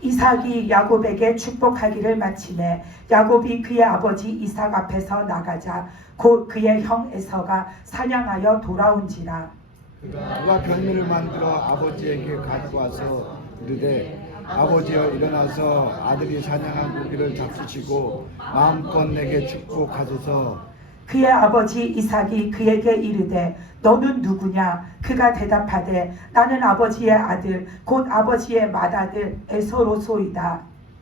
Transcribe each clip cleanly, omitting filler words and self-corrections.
이삭이 야곱에게 축복하기를 마치매 야곱이 그의 아버지 이삭 앞에서 나가자 곧 그의 형 에서가 사냥하여 돌아온지라. 그가 별미를 만들어 아버지에게 가지고 와서 이르되 아버지여 일어나서 아들이 사냥한 고기를 잡수시고 마음껏 내게 축복하소서. 그의 아버지 이삭이 그에게 이르되 너는 누구냐? 그가 대답하되 나는 아버지의 아들 곧 아버지의 맏아들 에서로소이다.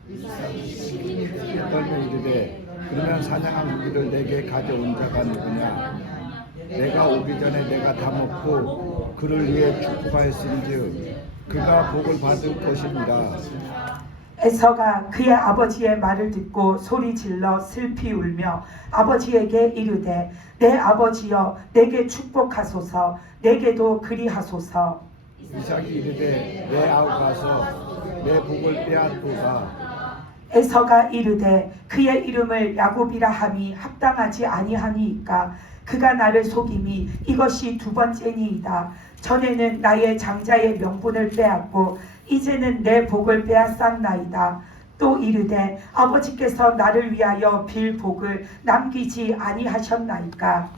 이삭이 떨며 이르되 그러면 사냥한 고기를 내게 가져온 자가 누구냐? 내가 오기 전에 내가 다 먹고 그를 위해 축복하였은즉 그가 복을 받을 것이니라. 에서가 그의 아버지의 말을 듣고 소리질러 슬피 울며 아버지에게 이르되 내 아버지여 내게 축복하소서 내게도 그리하소서. 이삭이 이르되 내 아우 가서 내 복을 빼앗도다. 에서가 이르되 그의 이름을 야곱이라 함이 합당하지 아니하니이까 그가 나를 속임이 이것이 두 번째니이다. 전에는 나의 장자의 명분을 빼앗고 이제는 내 복을 빼앗았나이다. 또 이르되 아버지께서 나를 위하여 빌 복을 남기지 아니하셨나이까.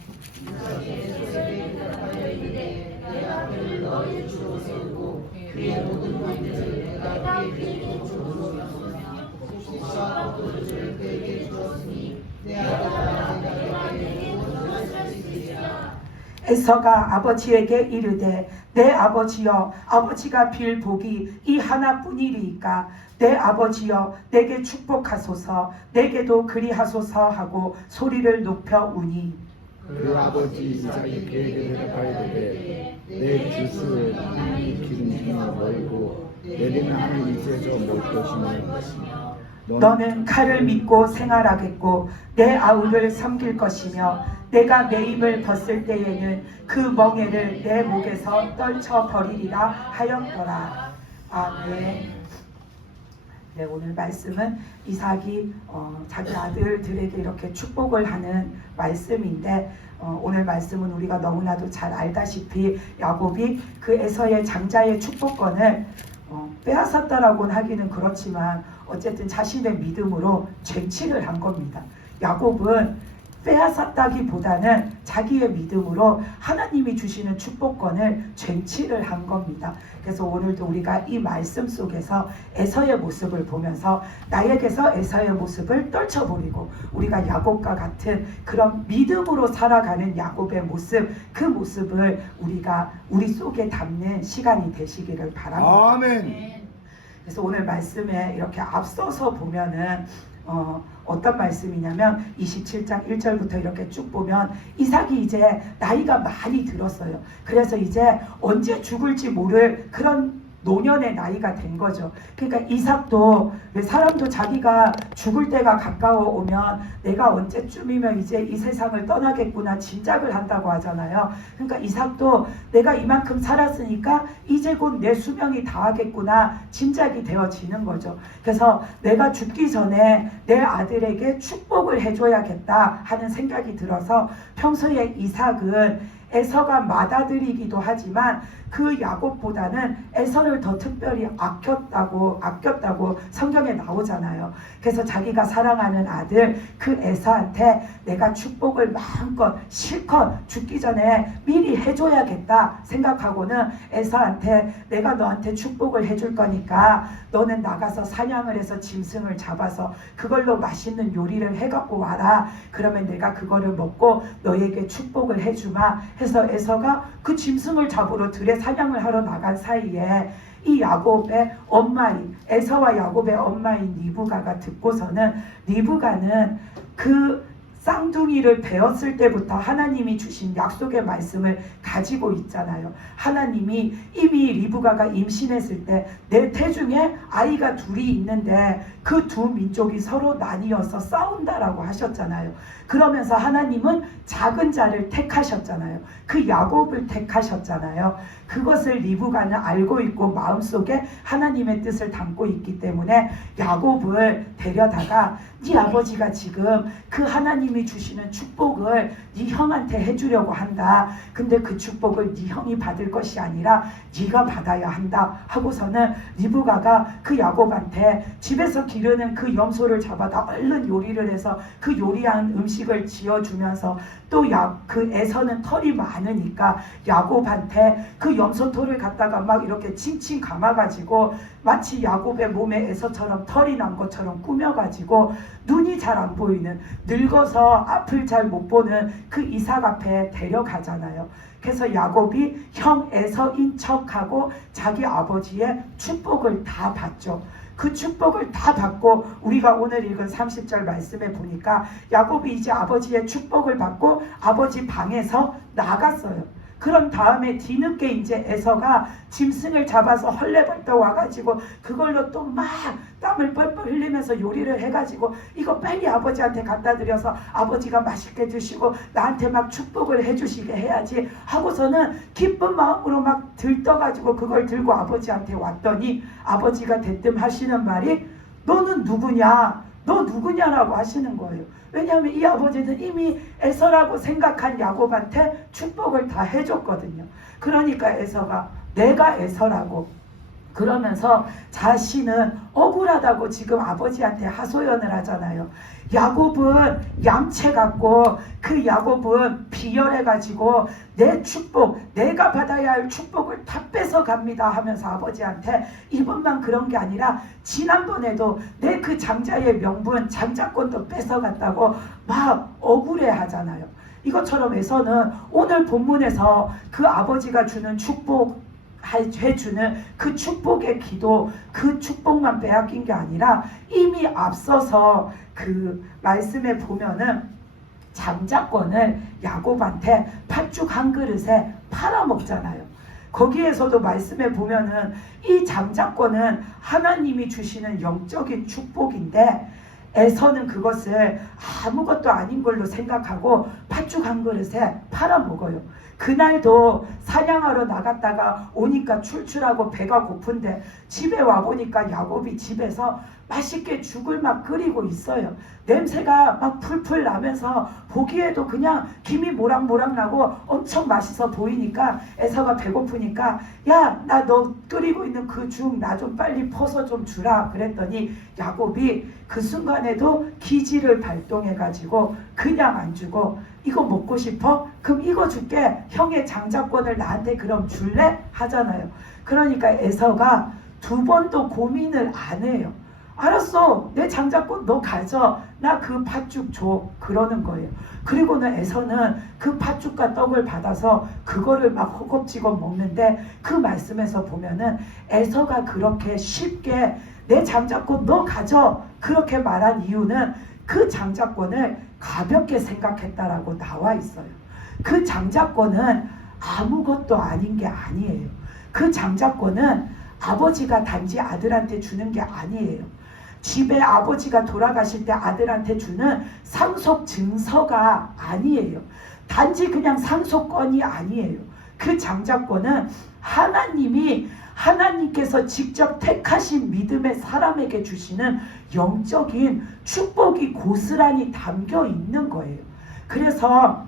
에서가 아버지에게 이르되 내 아버지여 아버지가 빌 복이 이 하나뿐이리이까 내 아버지여 내게 축복하소서 내게도 그리하소서 하고 소리를 높여 우니. 그 아버지 이삭이 그에게 대답하여 내 주스 이 기름이 멀고 내리는 하늘 이제서 멀 것이며 너는 칼을 믿고 생활하겠고 내 아우를 섬길 것이며 내가 매임을 벗을 때에는 그 멍에를 내 목에서 떨쳐버리리라 하였더라. 아멘. 네, 오늘 말씀은 이삭이 자기 아들들에게 이렇게 축복을 하는 말씀인데 오늘 말씀은 우리가 너무나도 잘 알다시피 야곱이 그 에서의 장자의 축복권을 빼앗았다라고는 하기는 그렇지만 어쨌든 자신의 믿음으로 쟁취를 한 겁니다. 야곱은 빼앗았다기보다는 자기의 믿음으로 하나님이 주시는 축복권을 쟁취를 한 겁니다. 그래서 오늘도 우리가 이 말씀 속에서 에서의 모습을 보면서 나에게서 에서의 모습을 떨쳐버리고 우리가 야곱과 같은 그런 믿음으로 살아가는 야곱의 모습, 그 모습을 우리가 우리 속에 담는 시간이 되시기를 바랍니다. 아멘. 그래서 오늘 말씀에 이렇게 앞서서 보면은 어떤 말씀이냐면 27장 1절부터 이렇게 쭉 보면 이삭이 이제 나이가 많이 들었어요. 그래서 이제 언제 죽을지 모를 그런 노년의 나이가 된 거죠. 그러니까 이삭도 사람도 자기가 죽을 때가 가까워 오면 내가 언제쯤이면 이제 이 세상을 떠나겠구나 짐작을 한다고 하잖아요. 그러니까 이삭도 내가 이만큼 살았으니까 이제 곧 내 수명이 다하겠구나 짐작이 되어지는 거죠. 그래서 내가 죽기 전에 내 아들에게 축복을 해줘야겠다 하는 생각이 들어서 평소에 이삭은 에서가 맏아들이기도 하지만 그 야곱보다는 에서를 더 특별히 아꼈다고 성경에 나오잖아요. 그래서 자기가 사랑하는 아들 그 에서한테 내가 축복을 마음껏 실컷 죽기 전에 미리 해줘야겠다 생각하고는 에서한테 내가 너한테 축복을 해줄 거니까 너는 나가서 사냥을 해서 짐승을 잡아서 그걸로 맛있는 요리를 해갖고 와라. 그러면 내가 그거를 먹고 너에게 축복을 해주마 해서 에서가 그 짐승을 잡으러 들에 사냥을 하러 나간 사이에 이 야곱의 엄마인 에서와 야곱의 엄마인 리브가가 듣고서는 리브가는 그 쌍둥이를 베었을 때부터 하나님이 주신 약속의 말씀을 가지고 있잖아요. 하나님이 이미 리브가가 임신했을 때 내 태중에 아이가 둘이 있는데 그 두 민족이 서로 나뉘어서 싸운다라고 하셨잖아요. 그러면서 하나님은 작은 자를 택하셨잖아요. 그 야곱을 택하셨잖아요. 그것을 리브가는 알고 있고 마음속에 하나님의 뜻을 담고 있기 때문에 야곱을 데려다가 네 아버지가 지금 그 하나님이 하나님이 주시는 축복을 네 형한테 해주려고 한다. 근데 그 축복을 네 형이 받을 것이 아니라 네가 받아야 한다 하고서는 리브가가 그 야곱한테 집에서 기르는 그 염소를 잡아다 얼른 요리를 해서 그 요리한 음식을 지어주면서 또 그 에서는 털이 많으니까 야곱한테 그 염소 털을 갖다가 막 이렇게 칭칭 감아가지고 마치 야곱의 몸에 에서처럼 털이 난 것처럼 꾸며가지고 눈이 잘 안 보이는, 늙어서 앞을 잘 못 보는 그 이삭 앞에 데려가잖아요. 그래서 야곱이 형 에서인 척하고 자기 아버지의 축복을 다 받죠. 그 축복을 다 받고 우리가 오늘 읽은 30절 말씀에 보니까 야곱이 이제 아버지의 축복을 받고 아버지 방에서 나갔어요. 그런 다음에 뒤늦게 이제 에서가 짐승을 잡아서 헐레벌떡 와가지고 그걸로 또 막 땀을 뻘뻘 흘리면서 요리를 해가지고 이거 빨리 아버지한테 갖다 드려서 아버지가 맛있게 드시고 나한테 막 축복을 해주시게 해야지 하고서는 기쁜 마음으로 막 들떠가지고 그걸 들고 아버지한테 왔더니 아버지가 대뜸 하시는 말이 너는 누구냐? 너 누구냐라고 하시는 거예요. 왜냐하면 이 아버지는 이미 에서라고 생각한 야곱한테 축복을 다 해줬거든요. 그러니까 에서가 내가 에서라고 그러면서 자신은 억울하다고 지금 아버지한테 하소연을 하잖아요. 야곱은 양채 같고 그 야곱은 비열해가지고 내 축복, 내가 받아야 할 축복을 다 뺏어갑니다 하면서 아버지한테 이번만 그런 게 아니라 지난번에도 내 그 장자의 명분, 장자권도 뺏어갔다고 막 억울해 하잖아요. 이것처럼 에서는 오늘 본문에서 그 아버지가 주는 축복 해주는 그 축복의 기도, 그 축복만 빼앗긴 게 아니라 이미 앞서서 그 말씀에 보면은 장자권을 야곱한테 팥죽 한 그릇에 팔아먹잖아요. 거기에서도 말씀에 보면은 이 장자권은 하나님이 주시는 영적인 축복인데 에서는 그것을 아무것도 아닌 걸로 생각하고 팥죽 한 그릇에 팔아먹어요. 그날도 사냥하러 나갔다가 오니까 출출하고 배가 고픈데 집에 와보니까 야곱이 집에서 맛있게 죽을 막 끓이고 있어요. 냄새가 막 풀풀 나면서 보기에도 그냥 김이 모락모락 나고 엄청 맛있어 보이니까 에서가 배고프니까 야, 나 너 끓이고 있는 그 죽 나 좀 빨리 퍼서 좀 주라 그랬더니 야곱이 그 순간에도 기지를 발동해가지고 그냥 안 주고 이거 먹고 싶어? 그럼 이거 줄게. 형의 장자권을 나한테 그럼 줄래? 하잖아요. 그러니까 에서가 두 번도 고민을 안 해요. 알았어, 내 장자권 너 가져. 나 그 팥죽 줘. 그러는 거예요. 그리고는 에서는 그 팥죽과 떡을 받아서 그거를 막 허겁지겁 먹는데 그 말씀에서 보면은 에서가 그렇게 쉽게 내 장자권 너 가져 그렇게 말한 이유는 그 장자권을 가볍게 생각했다라고 나와 있어요. 그 장자권은 아무것도 아닌 게 아니에요. 그 장자권은 아버지가 단지 아들한테 주는 게 아니에요. 집에 아버지가 돌아가실 때 아들한테 주는 상속 증서가 아니에요. 단지 그냥 상속권이 아니에요. 그 장자권은 하나님께서 직접 택하신 믿음의 사람에게 주시는 영적인 축복이 고스란히 담겨 있는 거예요. 그래서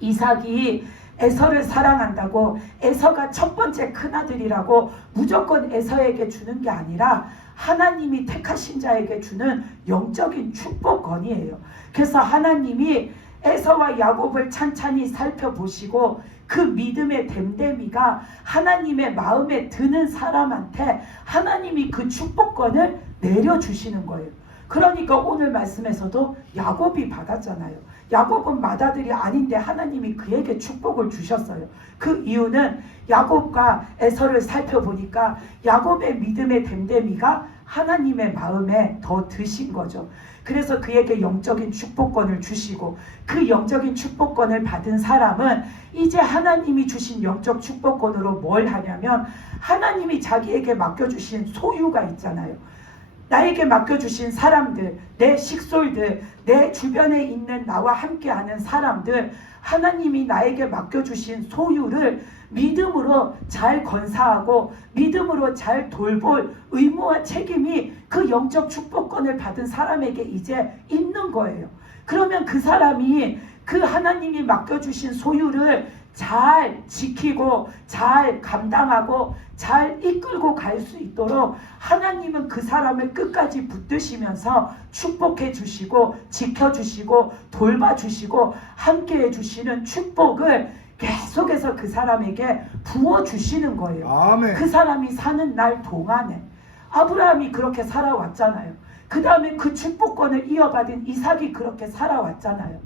이삭이 에서를 사랑한다고 에서가 첫 번째 큰아들이라고 무조건 에서에게 주는 게 아니라 하나님이 택하신 자에게 주는 영적인 축복권이에요. 그래서 하나님이 에서와 야곱을 찬찬히 살펴보시고 그 믿음의 댐댐이가 하나님의 마음에 드는 사람한테 하나님이 그 축복권을 내려주시는 거예요. 그러니까 오늘 말씀에서도 야곱이 받았잖아요. 야곱은 맏아들이 아닌데 하나님이 그에게 축복을 주셨어요. 그 이유는 야곱과 에서를 살펴보니까 야곱의 믿음의 댐댐이가 하나님의 마음에 더 드신 거죠. 그래서 그에게 영적인 축복권을 주시고 그 영적인 축복권을 받은 사람은 이제 하나님이 주신 영적 축복권으로 뭘 하냐면 하나님이 자기에게 맡겨주신 소유가 있잖아요. 나에게 맡겨주신 사람들, 내 식솔들, 내 주변에 있는 나와 함께하는 사람들, 하나님이 나에게 맡겨주신 소유를 믿음으로 잘 건사하고 믿음으로 잘 돌볼 의무와 책임이 그 영적 축복권을 받은 사람에게 이제 있는 거예요. 그러면 그 사람이 그 하나님이 맡겨주신 소유를 잘 지키고 잘 감당하고 잘 이끌고 갈 수 있도록 하나님은 그 사람을 끝까지 붙드시면서 축복해 주시고 지켜주시고 돌봐주시고 함께해 주시는 축복을 계속해서 그 사람에게 부어주시는 거예요. 아멘. 그 사람이 사는 날 동안에 아브라함이 그렇게 살아왔잖아요. 그 다음에 그 축복권을 이어받은 이삭이 그렇게 살아왔잖아요.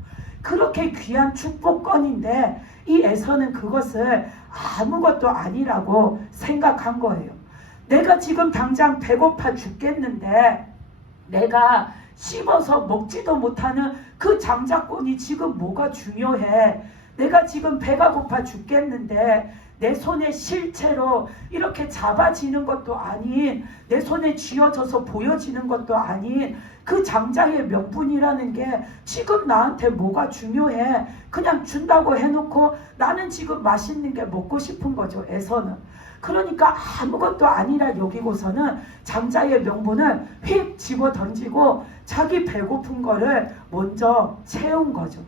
그렇게 귀한 축복권인데 이 에서는 그것을 아무것도 아니라고 생각한 거예요. 내가 지금 당장 배고파 죽겠는데 내가 씹어서 먹지도 못하는 그 장자권이 지금 뭐가 중요해? 내가 지금 배가 고파 죽겠는데 내 손에 실체로 이렇게 잡아지는 것도 아닌, 내 손에 쥐어져서 보여지는 것도 아닌 그 장자의 명분이라는 게 지금 나한테 뭐가 중요해? 그냥 준다고 해놓고 나는 지금 맛있는 게 먹고 싶은 거죠, 에서는. 그러니까 아무것도 아니라 여기고서는 장자의 명분을 휙 집어 던지고 자기 배고픈 거를 먼저 채운 거죠.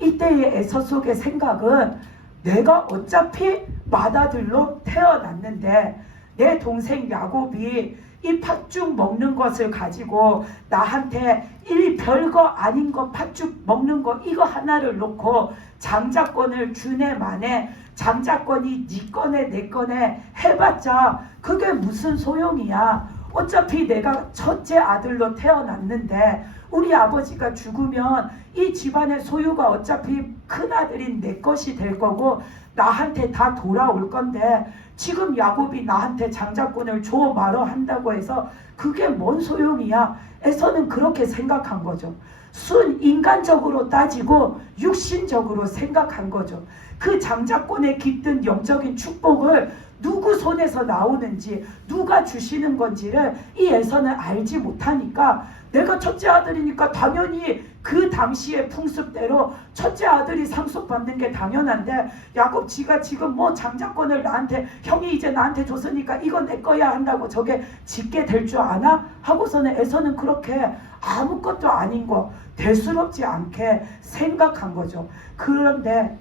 이때의 에서 속의 생각은 내가 어차피 맏아들로 태어났는데 내 동생 야곱이 이 팥죽 먹는 것을 가지고 나한테 이 별거 아닌 거 팥죽 먹는 거 이거 하나를 놓고 장자권을 주네 마네 장자권이 네 거네 내 거네 해봤자 그게 무슨 소용이야. 어차피 내가 첫째 아들로 태어났는데 우리 아버지가 죽으면 이 집안의 소유가 어차피 큰아들인 내 것이 될 거고 나한테 다 돌아올 건데 지금 야곱이 나한테 장자권을 줘 말어 한다고 해서 그게 뭔 소용이야. 에서는 그렇게 생각한 거죠. 순 인간적으로 따지고 육신적으로 생각한 거죠. 그 장자권에 깃든 영적인 축복을 누구 손에서 나오는지 누가 주시는 건지를 이 에서는 알지 못하니까 내가 첫째 아들이니까 당연히 그 당시의 풍습대로 첫째 아들이 상속받는 게 당연한데 야곱 지가 지금 뭐 장자권을 나한테 형이 이제 나한테 줬으니까 이건 내 거야 한다고 저게 짓게 될 줄 아나? 하고서는 에서는 그렇게 아무것도 아닌 거 대수롭지 않게 생각한 거죠. 그런데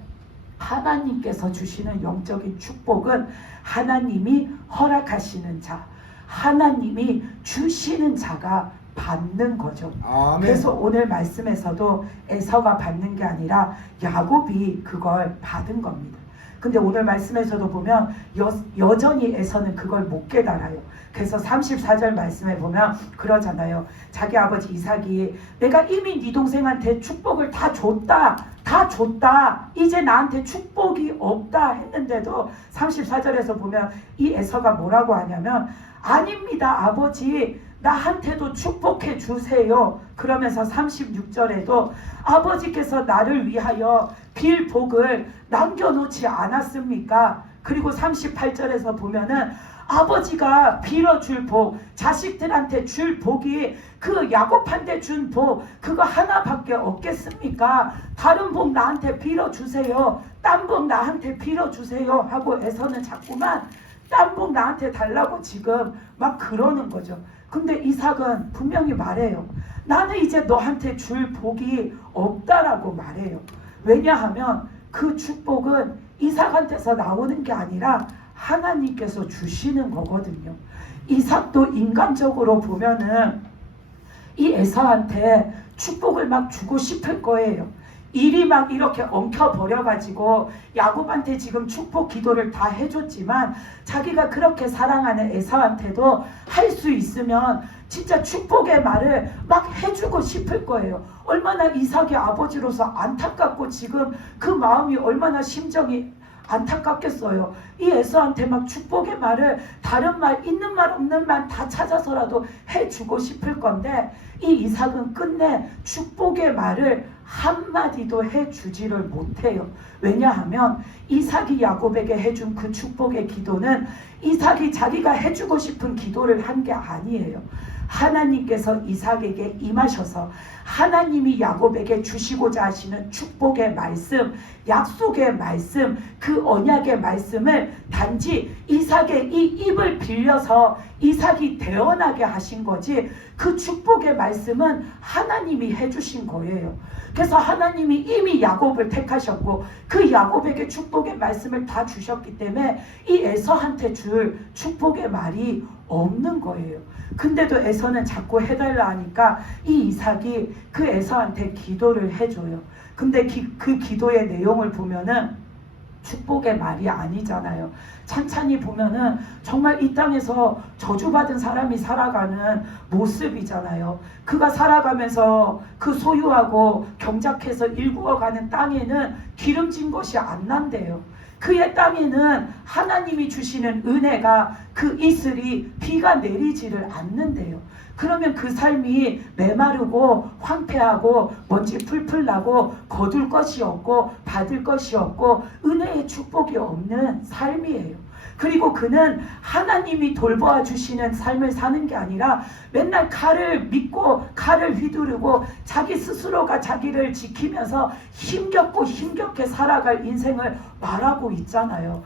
하나님께서 주시는 영적인 축복은 하나님이 허락하시는 자, 하나님이 주시는 자가 받는 거죠. 아멘. 그래서 오늘 말씀에서도 에서가 받는 게 아니라 야곱이 그걸 받은 겁니다. 근데 오늘 말씀에서도 보면 여전히 에서는 그걸 못 깨달아요. 그래서 34절 말씀에 보면 그러잖아요. 자기 아버지 이삭이 내가 이미 네 동생한테 축복을 다 줬다. 이제 나한테 축복이 없다 했는데도 34절에서 보면 이 에서가 뭐라고 하냐면 아닙니다 아버지 나한테도 축복해 주세요. 그러면서 36절에도 아버지께서 나를 위하여 빌 복을 남겨놓지 않았습니까? 그리고 38절에서 보면은 아버지가 빌어줄 복, 자식들한테 줄 복이 그 야곱한테 준 복 그거 하나밖에 없겠습니까? 다른 복 나한테 빌어주세요. 딴 복 나한테 빌어주세요 하고 에서는 자꾸만 딴 복 나한테 달라고 지금 막 그러는 거죠. 근데 이삭은 분명히 말해요. 나는 이제 너한테 줄 복이 없다라고 말해요. 왜냐하면 그 축복은 이삭한테서 나오는 게 아니라 하나님께서 주시는 거거든요. 이삭도 인간적으로 보면은 이 에서한테 축복을 막 주고 싶을 거예요. 일이 막 이렇게 엉켜버려가지고 야곱한테 지금 축복 기도를 다 해줬지만 자기가 그렇게 사랑하는 에서한테도 할 수 있으면 진짜 축복의 말을 막 해주고 싶을 거예요. 얼마나 이삭의 아버지로서 안타깝고 지금 그 마음이 얼마나 심정이 안타깝겠어요. 이 에서한테 막 축복의 말을 다른 말 있는 말 없는 말 다 찾아서라도 해주고 싶을 건데 이 이삭은 끝내 축복의 말을 한마디도 해주지를 못해요. 왜냐하면 이삭이 야곱에게 해준 그 축복의 기도는 이삭이 자기가 해주고 싶은 기도를 한 게 아니에요. 하나님께서 이삭에게 임하셔서 하나님이 야곱에게 주시고자 하시는 축복의 말씀, 약속의 말씀, 그 언약의 말씀을 단지 이삭의 이 입을 빌려서 이삭이 대언하게 하신 거지, 그 축복의 말씀은 하나님이 해주신 거예요. 그래서 하나님이 이미 야곱을 택하셨고 그 야곱에게 축복의 말씀을 다 주셨기 때문에 이 에서한테 줄 축복의 말이 없는 거예요. 근데도 에서는 자꾸 해달라 하니까 이 이삭이 그 에서한테 기도를 해줘요. 근데 그 기도의 내용을 보면은 축복의 말이 아니잖아요. 찬찬히 보면은 정말 이 땅에서 저주받은 사람이 살아가는 모습이잖아요. 그가 살아가면서 그 소유하고 경작해서 일구어가는 땅에는 기름진 것이 안 난대요. 그의 땅에는 하나님이 주시는 은혜가 그 이슬이 비가 내리지를 않는데요. 그러면 그 삶이 메마르고 황폐하고 먼지 풀풀 나고 거둘 것이 없고 받을 것이 없고 은혜의 축복이 없는 삶이에요. 그리고 그는 하나님이 돌보아 주시는 삶을 사는 게 아니라 맨날 칼을 믿고 칼을 휘두르고 자기 스스로가 자기를 지키면서 힘겹게 살아갈 인생을 말하고 있잖아요.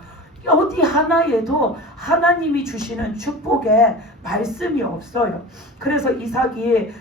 어디 하나에도 하나님이 주시는 축복의 말씀이 없어요. 그래서 이삭이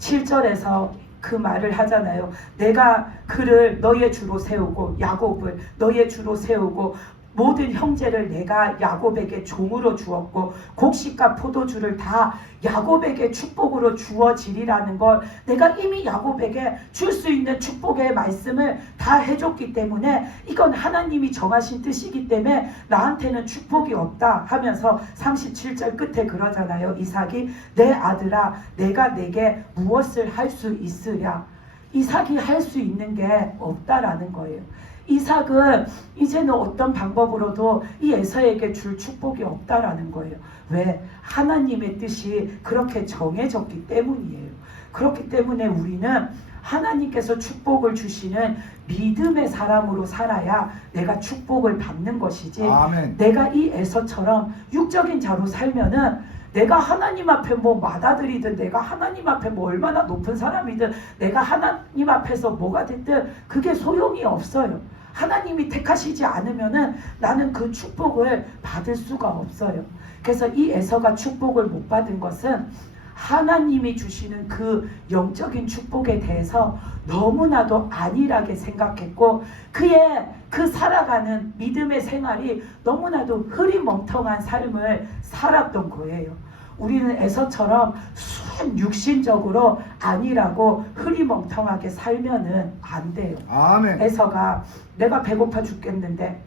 37절에서 그 말을 하잖아요. 내가 그를 너의 주로 세우고 야곱을 너의 주로 세우고 모든 형제를 내가 야곱에게 종으로 주었고 곡식과 포도주를 다 야곱에게 축복으로 주어지리라는 걸 내가 이미 야곱에게 줄 수 있는 축복의 말씀을 다 해줬기 때문에 이건 하나님이 정하신 뜻이기 때문에 나한테는 축복이 없다 하면서 37절 끝에 그러잖아요. 이삭이 내 아들아 내가 내게 무엇을 할 수 있으랴. 이삭이 할 수 있는 게 없다라는 거예요. 이삭은 이제는 어떤 방법으로도 이 에서에게 줄 축복이 없다라는 거예요. 왜? 하나님의 뜻이 그렇게 정해졌기 때문이에요. 그렇기 때문에 우리는 하나님께서 축복을 주시는 믿음의 사람으로 살아야 내가 축복을 받는 것이지, 아멘. 내가 이 에서처럼 육적인 자로 살면은 내가 하나님 앞에 뭐 맏아들이든 내가 하나님 앞에 뭐 얼마나 높은 사람이든 내가 하나님 앞에서 뭐가 됐든 그게 소용이 없어요. 하나님이 택하시지 않으면은 나는 그 축복을 받을 수가 없어요. 그래서 이 에서가 축복을 못 받은 것은 하나님이 주시는 그 영적인 축복에 대해서 너무나도 안일하게 생각했고 그의 그 살아가는 믿음의 생활이 너무나도 흐리멍텅한 삶을 살았던 거예요. 우리는 에서처럼 순육신적으로 안일하고 흐리멍텅하게 살면은 안 돼요. 아멘. 에서가 내가 배고파 죽겠는데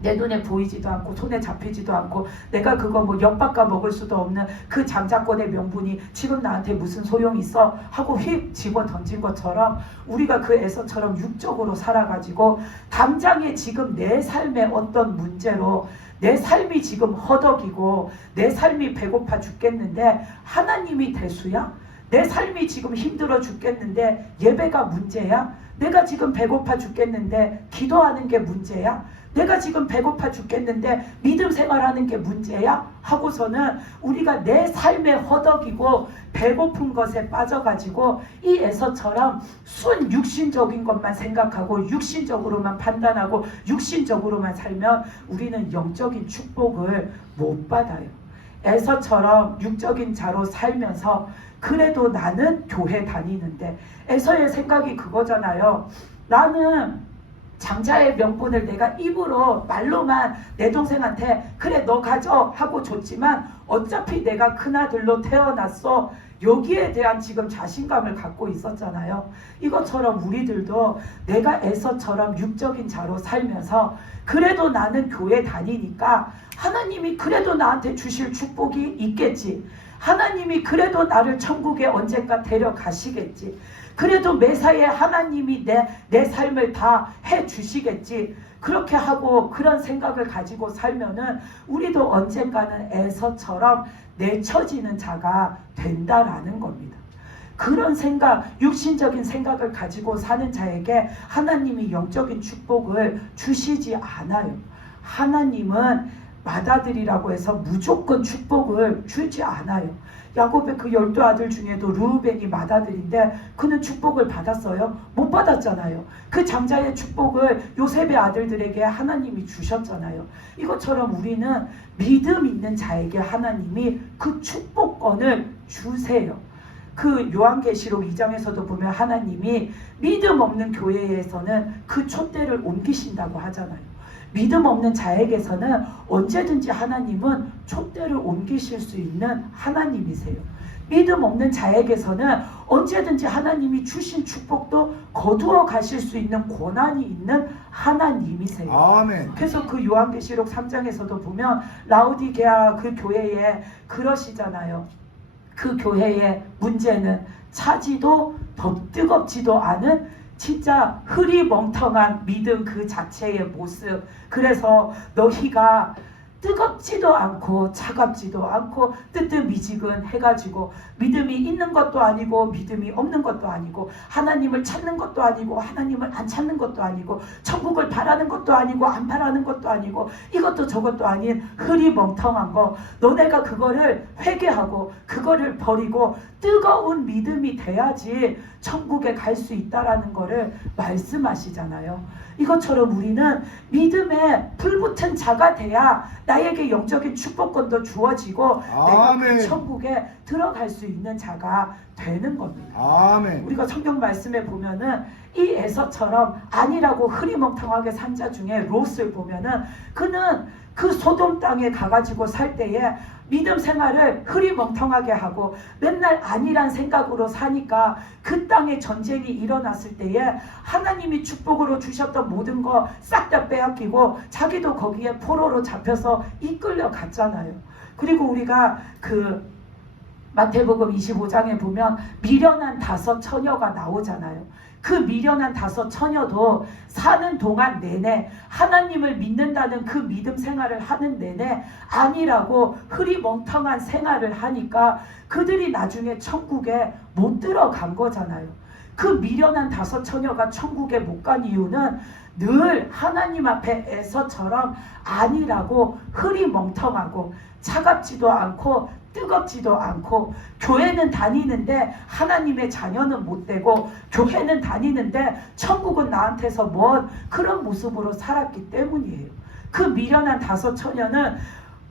내 눈에 보이지도 않고 손에 잡히지도 않고 내가 그거 뭐 엿바꿔 먹을 수도 없는 그 장자권의 명분이 지금 나한테 무슨 소용이 있어 하고 휙 집어 던진 것처럼 우리가 그 에서처럼 육적으로 살아가지고 당장에 지금 내 삶의 어떤 문제로 내 삶이 지금 허덕이고 내 삶이 배고파 죽겠는데 하나님이 대수야? 내 삶이 지금 힘들어 죽겠는데 예배가 문제야? 내가 지금 배고파 죽겠는데 기도하는 게 문제야? 내가 지금 배고파 죽겠는데 믿음 생활하는 게 문제야? 하고서는 우리가 내 삶에 허덕이고 배고픈 것에 빠져가지고 이 에서처럼 순 육신적인 것만 생각하고 육신적으로만 판단하고 육신적으로만 살면 우리는 영적인 축복을 못 받아요. 에서처럼 육적인 자로 살면서 그래도 나는 교회 다니는데, 에서의 생각이 그거잖아요. 나는 장자의 명분을 내가 입으로 말로만 내 동생한테 그래 너 가져 하고 줬지만 어차피 내가 큰아들로 태어났어. 여기에 대한 지금 자신감을 갖고 있었잖아요. 이것처럼 우리들도 내가 에서처럼 육적인 자로 살면서 그래도 나는 교회 다니니까 하나님이 그래도 나한테 주실 축복이 있겠지. 하나님이 그래도 나를 천국에 언젠가 데려가시겠지. 그래도 매사에 하나님이 내 삶을 다 해주시겠지. 그렇게 하고 그런 생각을 가지고 살면은 우리도 언젠가는 에서처럼 내쳐지는 자가 된다라는 겁니다. 그런 생각, 육신적인 생각을 가지고 사는 자에게 하나님이 영적인 축복을 주시지 않아요. 하나님은 맏아들이라고 해서 무조건 축복을 주지 않아요. 야곱의 그 12아들 중에도 르우벤이 맏아들인데 그는 축복을 받았어요? 못 받았잖아요. 그 장자의 축복을 요셉의 아들들에게 하나님이 주셨잖아요. 이것처럼 우리는 믿음 있는 자에게 하나님이 그 축복권을 주세요. 그 요한계시록 2장에서도 보면 하나님이 믿음 없는 교회에서는 그 촛대를 옮기신다고 하잖아요. 믿음 없는 자에게서는 언제든지 하나님은 촛대를 옮기실 수 있는 하나님이세요. 믿음 없는 자에게서는 언제든지 하나님이 주신 축복도 거두어 가실 수 있는 권한이 있는 하나님이세요. 아멘. 그래서 그 요한계시록 3장에서도 보면 라우디게아 그 교회에 그러시잖아요. 그 교회의 문제는 차지도 더 뜨겁지도 않은 진짜 흐리멍텅한 믿음 그 자체의 모습. 그래서 너희가 뜨겁지도 않고 차갑지도 않고 뜨뜻미지근 해가지고 믿음이 있는 것도 아니고 믿음이 없는 것도 아니고 하나님을 찾는 것도 아니고 하나님을 안 찾는 것도 아니고 천국을 바라는 것도 아니고 안 바라는 것도 아니고 이것도 저것도 아닌 흐리멍텅한 거, 너네가 그거를 회개하고 그거를 버리고 뜨거운 믿음이 돼야지 천국에 갈 수 있다라는 거를 말씀하시잖아요. 이것처럼 우리는 믿음에 불붙은 자가 돼야 나에게 영적인 축복권도 주어지고 내가 그 천국에 들어갈 수 있는 자가 되는 겁니다. 아멘. 우리가 성경 말씀에 보면은 이 에서처럼 아니라고 흐리멍텅하게 산 자 중에 롯을 보면은 그는 그 소돔 땅에 가가지고 살 때에 믿음 생활을 흐리멍텅하게 하고 맨날 아니란 생각으로 사니까 그 땅에 전쟁이 일어났을 때에 하나님이 축복으로 주셨던 모든 거 싹 다 빼앗기고 자기도 거기에 포로로 잡혀서 이끌려 갔잖아요. 그리고 우리가 그 마태복음 25장에 보면 미련한 5 처녀가 나오잖아요. 그 미련한 5 처녀도 사는 동안 내내 하나님을 믿는다는 그 믿음 생활을 하는 내내 아니라고 흐리멍텅한 생활을 하니까 그들이 나중에 천국에 못 들어간 거잖아요. 그 미련한 5 처녀가 천국에 못 간 이유는 늘 하나님 앞에 에서처럼 아니라고 흐리멍텅하고 차갑지도 않고 뜨겁지도 않고 교회는 다니는데 하나님의 자녀는 못 되고 교회는 다니는데 천국은 나한테서 먼 그런 모습으로 살았기 때문이에요. 그 미련한 5 처녀는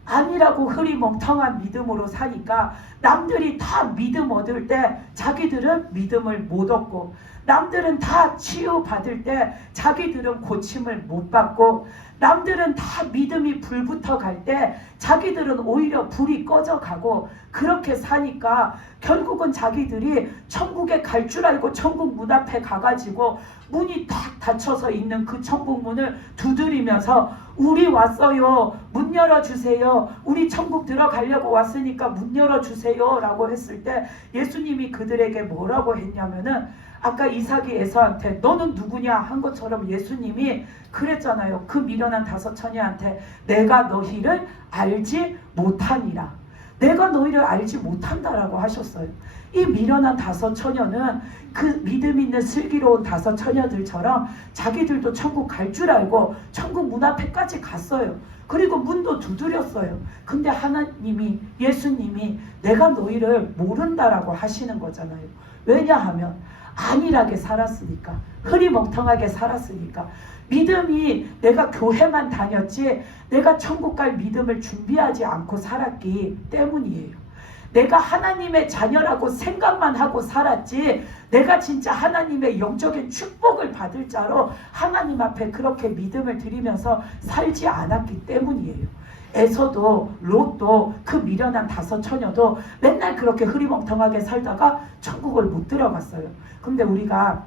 아니라고 흐리멍텅한 믿음으로 사니까 남들이 다 믿음 얻을 때 자기들은 믿음을 못 얻고 남들은 다 치유받을 때 자기들은 고침을 못 받고 남들은 다 믿음이 불붙어 갈 때 자기들은 오히려 불이 꺼져 가고 그렇게 사니까 결국은 자기들이 천국에 갈 줄 알고 천국 문 앞에 가가지고 문이 탁 닫혀서 있는 그 천국 문을 두드리면서 우리 왔어요. 문 열어주세요. 우리 천국 들어가려고 왔으니까 문 열어주세요. 라고 했을 때 예수님이 그들에게 뭐라고 했냐면은 아까 이삭이 에서한테 너는 누구냐 한 것처럼 예수님이 그랬잖아요. 그 미련한 5 처녀한테 내가 너희를 알지 못하니라. 내가 너희를 알지 못한다라고 하셨어요. 이 미련한 5 처녀는 그 믿음 있는 슬기로운 5 처녀들처럼 자기들도 천국 갈 줄 알고 천국 문 앞에까지 갔어요. 그리고 문도 두드렸어요. 근데 하나님이 예수님이 내가 너희를 모른다라고 하시는 거잖아요. 왜냐하면 안일하게 살았으니까, 흐리멍텅하게 살았으니까, 믿음이 내가 교회만 다녔지 내가 천국 갈 믿음을 준비하지 않고 살았기 때문이에요. 내가 하나님의 자녀라고 생각만 하고 살았지 내가 진짜 하나님의 영적인 축복을 받을 자로 하나님 앞에 그렇게 믿음을 드리면서 살지 않았기 때문이에요. 에서도 롯도 그 미련한 5 처녀도 맨날 그렇게 흐리멍텅하게 살다가 천국을 못 들어갔어요. 근데 우리가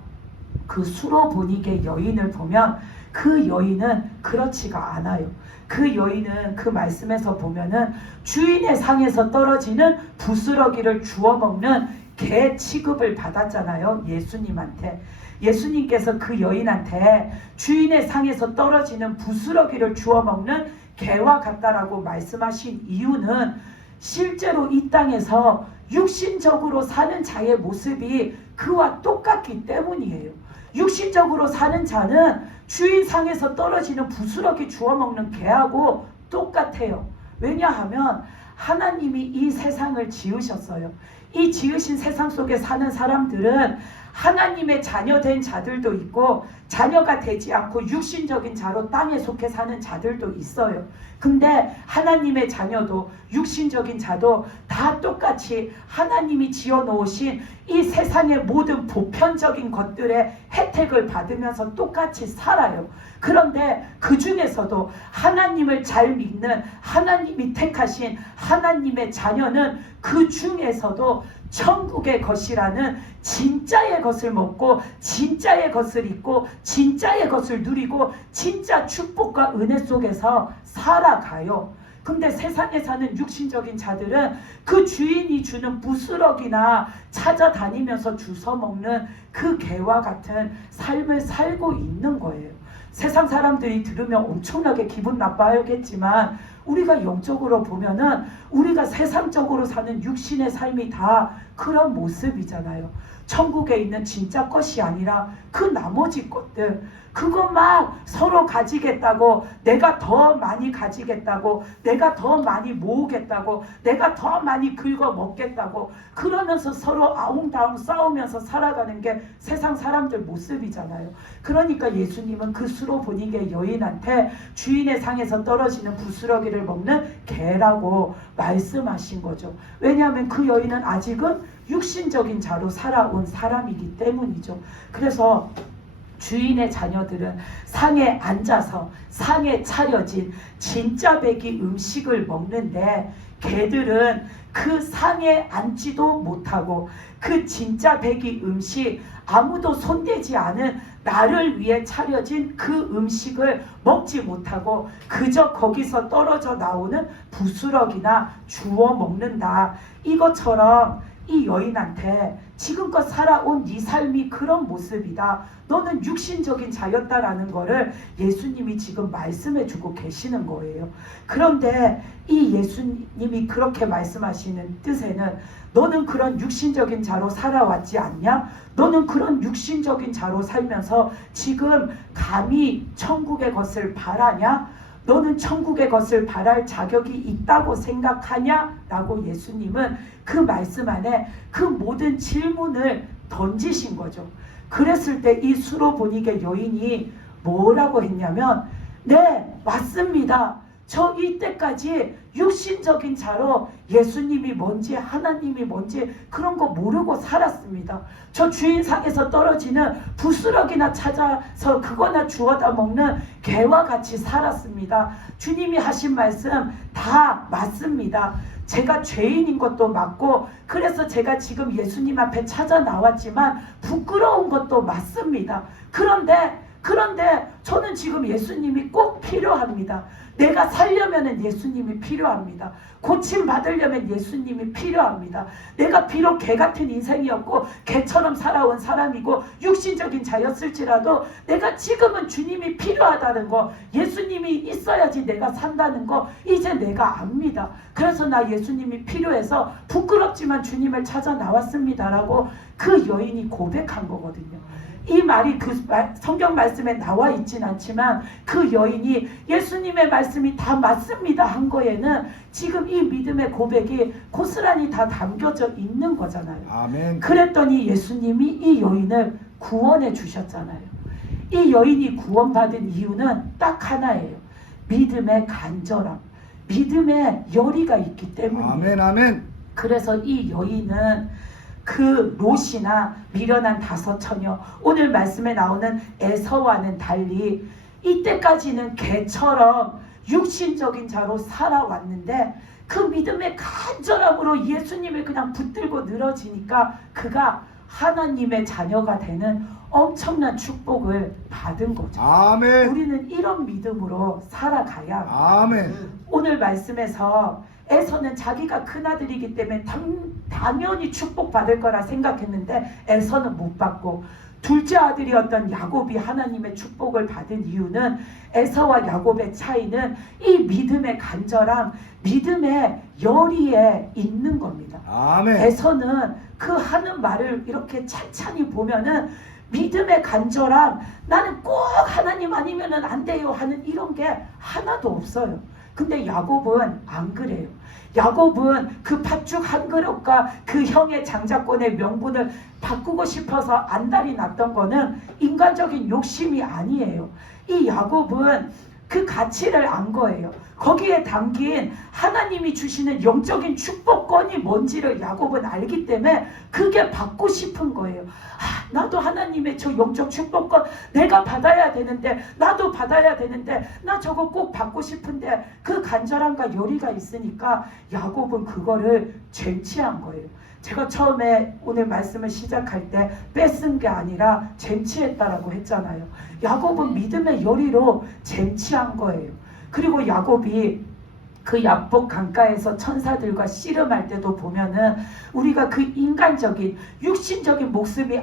그 수로보니게 여인을 보면 그 여인은 그렇지가 않아요. 그 여인은 그 말씀에서 보면은 주인의 상에서 떨어지는 부스러기를 주워 먹는 개 취급을 받았잖아요. 예수님한테. 예수님께서 그 여인한테 주인의 상에서 떨어지는 부스러기를 주워 먹는 개와 같다라고 말씀하신 이유는 실제로 이 땅에서 육신적으로 사는 자의 모습이 그와 똑같기 때문이에요. 육신적으로 사는 자는 주인 상에서 떨어지는 부스러기 주워 먹는 개하고 똑같아요. 왜냐하면 하나님이 이 세상을 지으셨어요. 이 지으신 세상 속에 사는 사람들은 하나님의 자녀된 자들도 있고 자녀가 되지 않고 육신적인 자로 땅에 속해 사는 자들도 있어요. 근데 하나님의 자녀도 육신적인 자도 다 똑같이 하나님이 지어놓으신 이 세상의 모든 보편적인 것들의 혜택을 받으면서 똑같이 살아요. 그런데 그 중에서도 하나님을 잘 믿는 하나님이 택하신 하나님의 자녀는 그 중에서도 천국의 것이라는 진짜의 것을 먹고 진짜의 것을 입고 진짜의 것을 누리고 진짜 축복과 은혜 속에서 살아가요. 근데 세상에 사는 육신적인 자들은 그 주인이 주는 부스러기나 찾아다니면서 주워 먹는 그 개와 같은 삶을 살고 있는 거예요. 세상 사람들이 들으면 엄청나게 기분 나빠하겠지만 우리가 영적으로 보면은 우리가 세상적으로 사는 육신의 삶이 다 그런 모습이잖아요. 천국에 있는 진짜 것이 아니라 그 나머지 것들, 그거 막 서로 가지겠다고, 내가 더 많이 가지겠다고, 내가 더 많이 모으겠다고, 내가 더 많이 긁어 먹겠다고 그러면서 서로 아웅다웅 싸우면서 살아가는 게 세상 사람들 모습이잖아요. 그러니까 예수님은 그 수로보니게 여인한테 주인의 상에서 떨어지는 부스러기를 먹는 개라고 말씀하신 거죠. 왜냐하면 그 여인은 아직은 육신적인 자로 살아온 사람이기 때문이죠. 그래서 주인의 자녀들은 상에 앉아서 상에 차려진 진짜 배기 음식을 먹는데 개들은 그 상에 앉지도 못하고 그 진짜 배기 음식, 아무도 손대지 않은 나를 위해 차려진 그 음식을 먹지 못하고 그저 거기서 떨어져 나오는 부스러기나 주워 먹는다. 이것처럼 이 여인한테 지금껏 살아온 네 삶이 그런 모습이다. 너는 육신적인 자였다라는 거를 예수님이 지금 말씀해 주고 계시는 거예요. 그런데 이 예수님이 그렇게 말씀하시는 뜻에는 너는 그런 육신적인 자로 살아왔지 않냐? 너는 그런 육신적인 자로 살면서 지금 감히 천국의 것을 바라냐? 너는 천국의 것을 바랄 자격이 있다고 생각하냐? 라고 예수님은 그 말씀 안에 그 모든 질문을 던지신 거죠. 그랬을 때 이 수로보니게 여인이 뭐라고 했냐면, 네, 맞습니다. 저 이때까지 육신적인 자로 예수님이 뭔지 하나님이 뭔지 그런 거 모르고 살았습니다. 저 주인상에서 떨어지는 부스러기나 찾아서 그거나 주워다 먹는 개와 같이 살았습니다. 주님이 하신 말씀 다 맞습니다. 제가 죄인인 것도 맞고 그래서 제가 지금 예수님 앞에 찾아 나왔지만 부끄러운 것도 맞습니다. 그런데 저는 지금 예수님이 꼭 필요합니다. 내가 살려면 예수님이 필요합니다. 고침 받으려면 예수님이 필요합니다. 내가 비록 개 같은 인생이었고 개처럼 살아온 사람이고 육신적인 자였을지라도 내가 지금은 주님이 필요하다는 거, 예수님이 있어야지 내가 산다는 거 이제 내가 압니다. 그래서 나 예수님이 필요해서 부끄럽지만 주님을 찾아 나왔습니다라고 그 여인이 고백한 거거든요. 이 말이 그 성경 말씀에 나와 있진 않지만 그 여인이 예수님의 말씀이 다 맞습니다 한 거에는 지금 이 믿음의 고백이 고스란히 다 담겨져 있는 거잖아요. 아멘. 그랬더니 예수님이 이 여인을 구원해 주셨잖아요. 이 여인이 구원받은 이유는 딱 하나예요. 믿음의 간절함, 믿음의 열의가 있기 때문이에요. 아멘, 아멘. 그래서 이 여인은 그 롯이나 미련한 다섯 처녀, 오늘 말씀에 나오는 에서와는 달리 이때까지는 개처럼 육신적인 자로 살아왔는데 그 믿음의 간절함으로 예수님을 그냥 붙들고 늘어지니까 그가 하나님의 자녀가 되는 엄청난 축복을 받은 거죠. 아멘. 우리는 이런 믿음으로 살아가야 아멘. 오늘 말씀에서 에서는 자기가 큰아들이기 때문에 당연히 축복받을 거라 생각했는데 에서는 못 받고, 둘째 아들이었던 야곱이 하나님의 축복을 받은 이유는 에서와 야곱의 차이는 이 믿음의 간절함, 믿음의 열의에 있는 겁니다. 아멘. 에서는 그 하는 말을 이렇게 찬찬히 보면은 믿음의 간절함, 나는 꼭 하나님 아니면은 안 돼요 하는 이런 게 하나도 없어요. 근데 야곱은 안 그래요. 야곱은 그 팥죽 한 그릇과 그 형의 장자권의 명분을 바꾸고 싶어서 안달이 났던 거는 인간적인 욕심이 아니에요. 이 야곱은 그 가치를 안 거예요. 거기에 담긴 하나님이 주시는 영적인 축복권이 뭔지를 야곱은 알기 때문에 그게 받고 싶은 거예요. 나도 하나님의 저 영적 축복권 내가 받아야 되는데, 나도 받아야 되는데, 나 저거 꼭 받고 싶은데, 그 간절함과 열의가 있으니까 야곱은 그거를 쟁취한 거예요. 제가 처음에 오늘 말씀을 시작할 때 뺏은 게 아니라 쟁취했다라고 했잖아요. 야곱은 믿음의 열의로 쟁취한 거예요. 그리고 야곱이 그 야복 강가에서 천사들과 씨름할 때도 보면은 우리가 그 인간적인 육신적인 모습이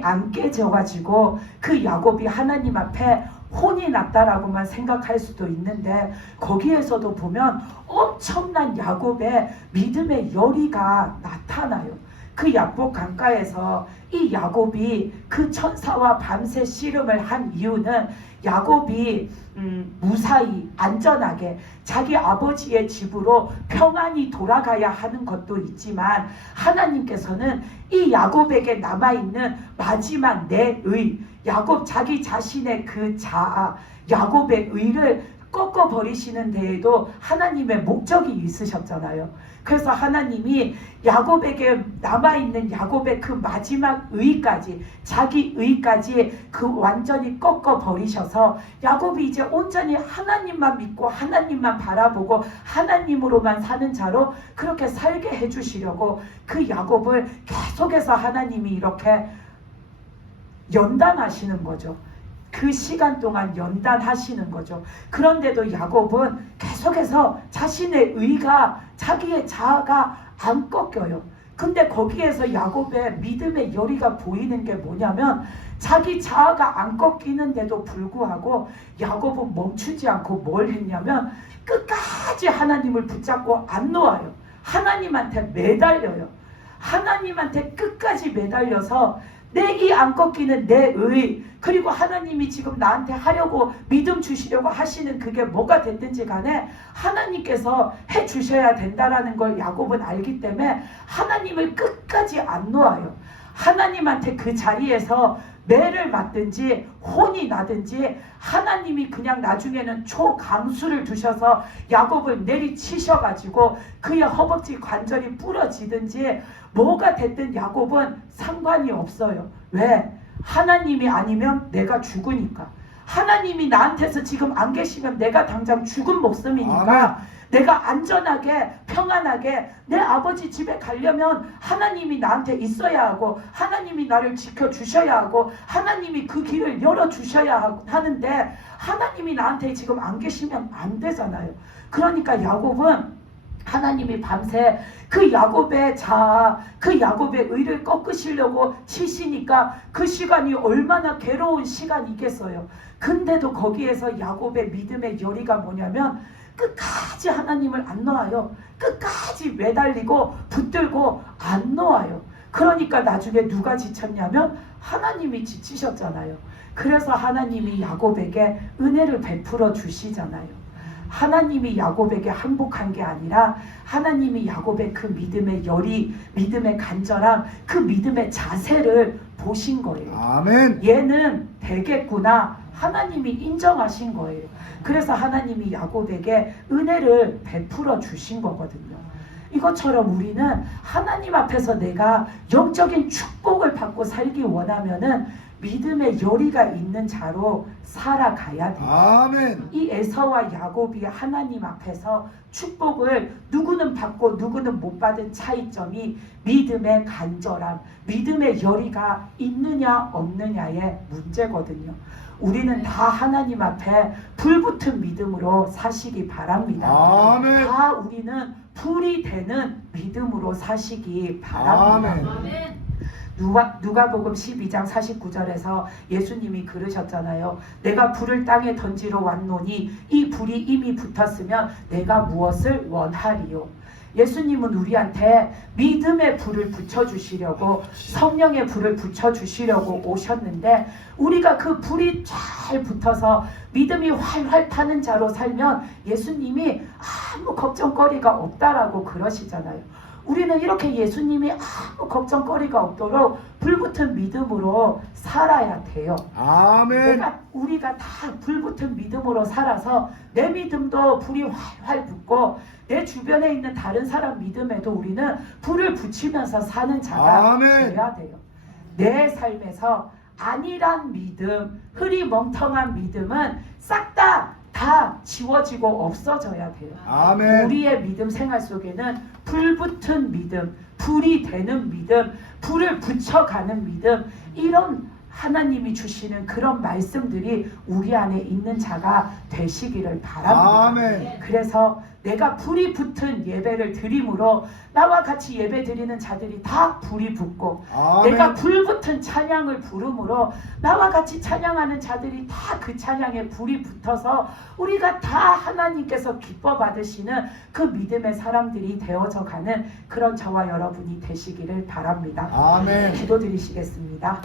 안 깨져가지고 그 야곱이 하나님 앞에 혼이 났다라고만 생각할 수도 있는데, 거기에서도 보면 엄청난 야곱의 믿음의 열의가 나타나요. 그 야복 강가에서 이 야곱이 그 천사와 밤새 씨름을 한 이유는 야곱이 무사히 안전하게 자기 아버지의 집으로 평안히 돌아가야 하는 것도 있지만, 하나님께서는 이 야곱에게 남아있는 마지막 내 의, 야곱 자기 자신의 그 자아, 야곱의 의를 꺾어버리시는 데에도 하나님의 목적이 있으셨잖아요. 그래서 하나님이 야곱에게 남아있는 야곱의 그 마지막 의까지, 자기 의까지 그 완전히 꺾어버리셔서 야곱이 이제 온전히 하나님만 믿고 하나님만 바라보고 하나님으로만 사는 자로 그렇게 살게 해주시려고 그 야곱을 계속해서 하나님이 이렇게 연단하시는 거죠. 그 시간 동안 연단하시는 거죠. 그런데도 야곱은 계속해서 자신의 의가, 자기의 자아가 안 꺾여요. 근데 거기에서 야곱의 믿음의 열의가 보이는 게 뭐냐면, 자기 자아가 안 꺾이는데도 불구하고 야곱은 멈추지 않고 뭘 했냐면 끝까지 하나님을 붙잡고 안 놓아요. 하나님한테 매달려요. 하나님한테 끝까지 매달려서 내 이 안 꺾이는 내 의, 그리고 하나님이 지금 나한테 하려고 믿음 주시려고 하시는 그게 뭐가 됐든지 간에 하나님께서 해 주셔야 된다라는 걸 야곱은 알기 때문에 하나님을 끝까지 안 놓아요. 하나님한테 그 자리에서 매를 맞든지 혼이 나든지 하나님이 그냥 나중에는 초강수를 두셔서 야곱을 내리치셔가지고 그의 허벅지 관절이 부러지든지 뭐가 됐든 야곱은 상관이 없어요. 왜? 하나님이 아니면 내가 죽으니까. 하나님이 나한테서 지금 안 계시면 내가 당장 죽은 목숨이니까. 아멘. 내가 안전하게 평안하게 내 아버지 집에 가려면 하나님이 나한테 있어야 하고, 하나님이 나를 지켜주셔야 하고, 하나님이 그 길을 열어주셔야 하는데 하나님이 나한테 지금 안 계시면 안 되잖아요. 그러니까 야곱은 하나님이 밤새 그 야곱의 자아, 그 야곱의 의를 꺾으시려고 치시니까 그 시간이 얼마나 괴로운 시간이겠어요. 근데도 거기에서 야곱의 믿음의 열의가 뭐냐면 끝까지 하나님을 안 놓아요. 끝까지 매달리고 붙들고 안 놓아요. 그러니까 나중에 누가 지쳤냐면 하나님이 지치셨잖아요. 그래서 하나님이 야곱에게 은혜를 베풀어 주시잖아요. 하나님이 야곱에게 항복한 게 아니라 하나님이 야곱의 그 믿음의 열의, 믿음의 간절함, 그 믿음의 자세를 보신 거예요. 아멘. 얘는 되겠구나. 하나님이 인정하신 거예요. 그래서 하나님이 야곱에게 은혜를 베풀어 주신 거거든요. 이것처럼 우리는 하나님 앞에서 내가 영적인 축복을 받고 살기 원하면은 믿음의 열의가 있는 자로 살아가야 돼요. 아멘. 이 에서와 야곱이 하나님 앞에서 축복을 누구는 받고 누구는 못 받은 차이점이 믿음의 간절함, 믿음의 열의가 있느냐 없느냐의 문제거든요. 우리는 다 하나님 앞에 불붙은 믿음으로 사시기 바랍니다. 아멘. 다 우리는 불이 되는 믿음으로 사시기 바랍니다. 아멘. 누가복음 12장 49절에서 예수님이 그러셨잖아요. 내가 불을 땅에 던지러 왔노니 이 불이 이미 붙었으면 내가 무엇을 원하리요. 예수님은 우리한테 믿음의 불을 붙여주시려고 성령의 불을 붙여주시려고 오셨는데 우리가 그 불이 잘 붙어서 믿음이 활활 타는 자로 살면 예수님이 아무 걱정거리가 없다라고 그러시잖아요. 우리는 이렇게 예수님이 아무 걱정거리가 없도록 불붙은 믿음으로 살아야 돼요. 아멘. 우리가 다 불붙은 믿음으로 살아서 내 믿음도 불이 활활 붙고 내 주변에 있는 다른 사람 믿음에도 우리는 불을 붙이면서 사는 자가 아멘. 되어야 돼요. 내 삶에서 아니란 믿음, 흐리멍텅한 믿음은 싹 다 지워지고 없어져야 돼요. 아멘. 우리의 믿음 생활 속에는 불붙은 믿음, 불이 되는 믿음, 불을 붙여가는 믿음, 이런 하나님이 주시는 그런 말씀들이 우리 안에 있는 자가 되시기를 바랍니다. 아멘. 그래서 내가 불이 붙은 예배를 드림으로 나와 같이 예배 드리는 자들이 다 불이 붙고 아멘. 내가 불붙은 찬양을 부름으로 나와 같이 찬양하는 자들이 다 그 찬양에 불이 붙어서 우리가 다 하나님께서 기뻐 받으시는 그 믿음의 사람들이 되어져 가는 그런 저와 여러분이 되시기를 바랍니다. 아멘. 기도드리시겠습니다.